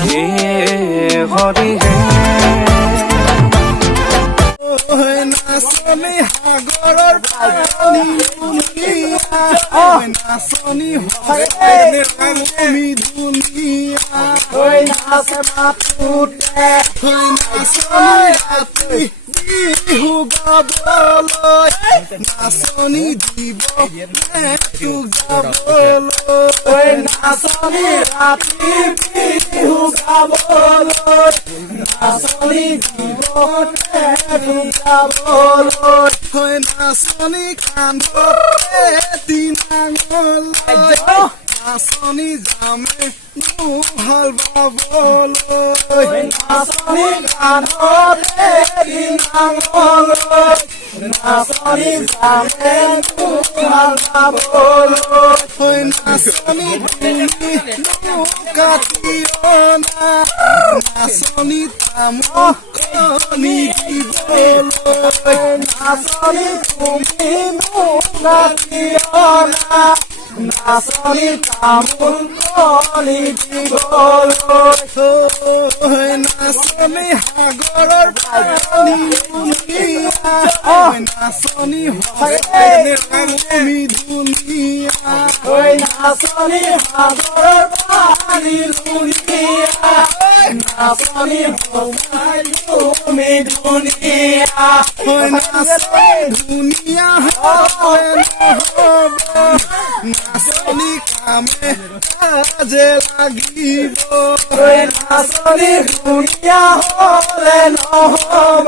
হে হৰি হে নাচনী সাগৰৰ পানী নাচনী আমি ধুনীয়া নাচ মাতোতে নাচনী ৰাতি বিহু গাবলৈ নাচনী দিব তো গাবলৈ নাচনী ৰাতি বিহু গাবলৈ নাচনী দিব গাবলৈ নাচনী কান্ধতে দিনাঙলৈ নাচনী যামে হাল বাবলৈ নাচনী কান্ধতে দিনাঙলৈ নাচনী যামে হাল বাবলৈ নাচনী তুমি কাটিয়না নাচনী তামুকনি দিবলৈ নাচনী তুমি কাটিয়না নাচনী তামুকনি দিবলৈ নাচনী সাগৰৰ পানী নাচনী আমি ধুনীয়া নাচনী সাগৰৰ পানী নাচনী তুমি ধুনীয়া নাচনী ধুনীয়া নাচনী কামে কাজে লাগিব নাচনী ধুনীয়া হলে নহব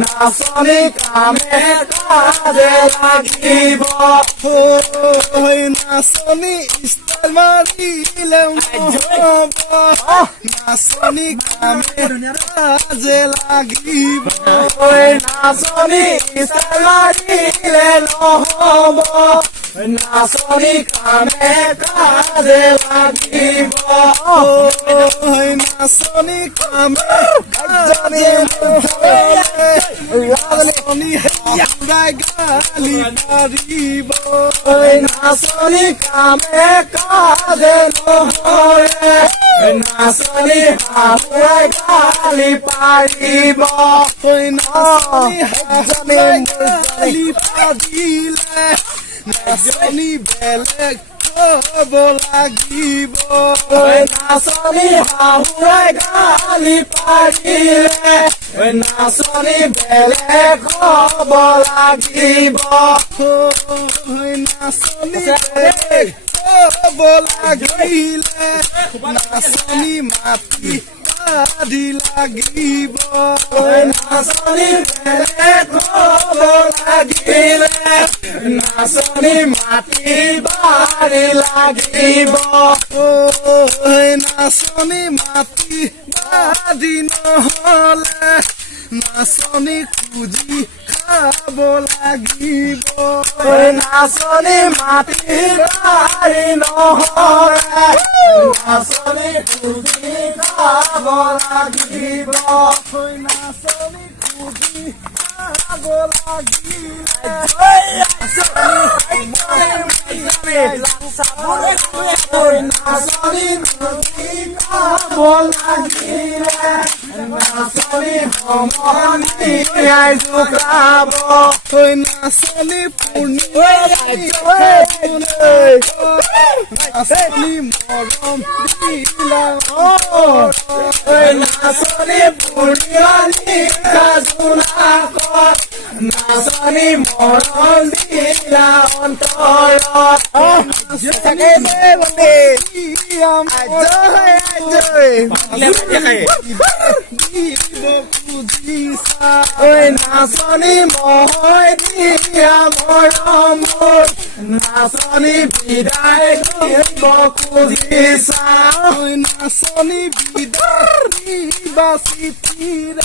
নাচনী কামে কাজে লাগিব নাচনী ষ্টাইল মাৰিলে নহব নাচনী কামে কাজে লাগিব নাচনী ষ্টাইল মাৰিলে নহব নাচনী কামে কাজে লাগিব নাচনী কামে কাজে নাচনী হাৰাই গালি পাৰিব নাচনী কামে কাজে নহৰে নাচনী হাৰাই গালি পাৰিব নাচনী হাৰাই গালি পাৰিলে নাচনী বেলেগ হ'ব লাগিব নাচনী হাৰাই গালি পাৰিলে নাচনী বেলেগ হ'ব লাগিব নাচনী বেলেগ হ'ব লাগিলে নাচনী মাটি বাঢ়ি লাগিব নাচনী বেলেগ হ'ব লাগিলে নাচনী মাটি বাঢ়ি লাগিব নাচনী মাটি বাঢ়ি নহ'লে নাচনী খুজি খাব লাগিব নাচনী মাটি বাঢ়ি নহ'লে নাচনী খুজি খাব লাগিব নাচনী খুজি খাব লাগিলে নাচনী খুজি খাব লাগিলে নাচনী সমনীয়াই জোকাব নাচনী নাচনী মৰম দিলা নাচনী পূৰ্ণি জোনাক নাচনী মৰম দিলা নাচনী মহয় দিয়া মৰম নাচনী বিদায় দিব খুজিছা নাচনী বিদায় দিবা চিঠিৰ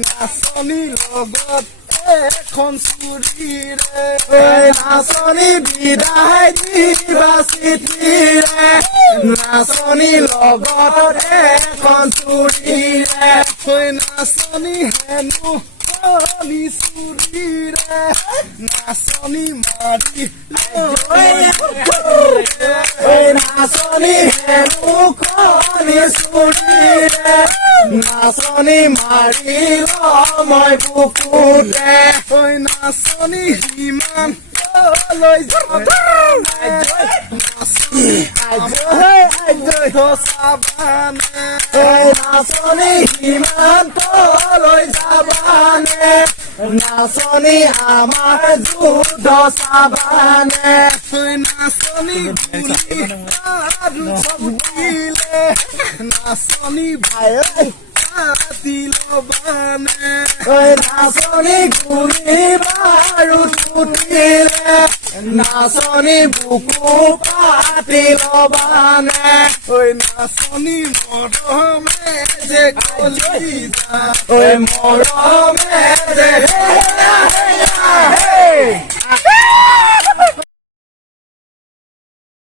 নাচনী লগত এখন চুৰিৰে নাচনী বিদায় দিবা চিঠিৰে নাচনী লগত এখন চুৰিৰে নাচনী হেনো কলি চুৰিৰে নাচনি মাৰি নাচনি হেনো কলি চুৰিৰে নাচনি মাৰি মই বুকুতে নাচনি সিমান লৈ নাচনি সিমান লৈ যাবানে নাচনি আমাৰ যুদ্ধ চাবানে নাচনি বুলিলে নাচনি ভাই নাচনি গুলি বাৰু টুটিলে নাচনি বুকু পাতি লবানে নাচনি মৰমে যে কলিজা মৰমে যে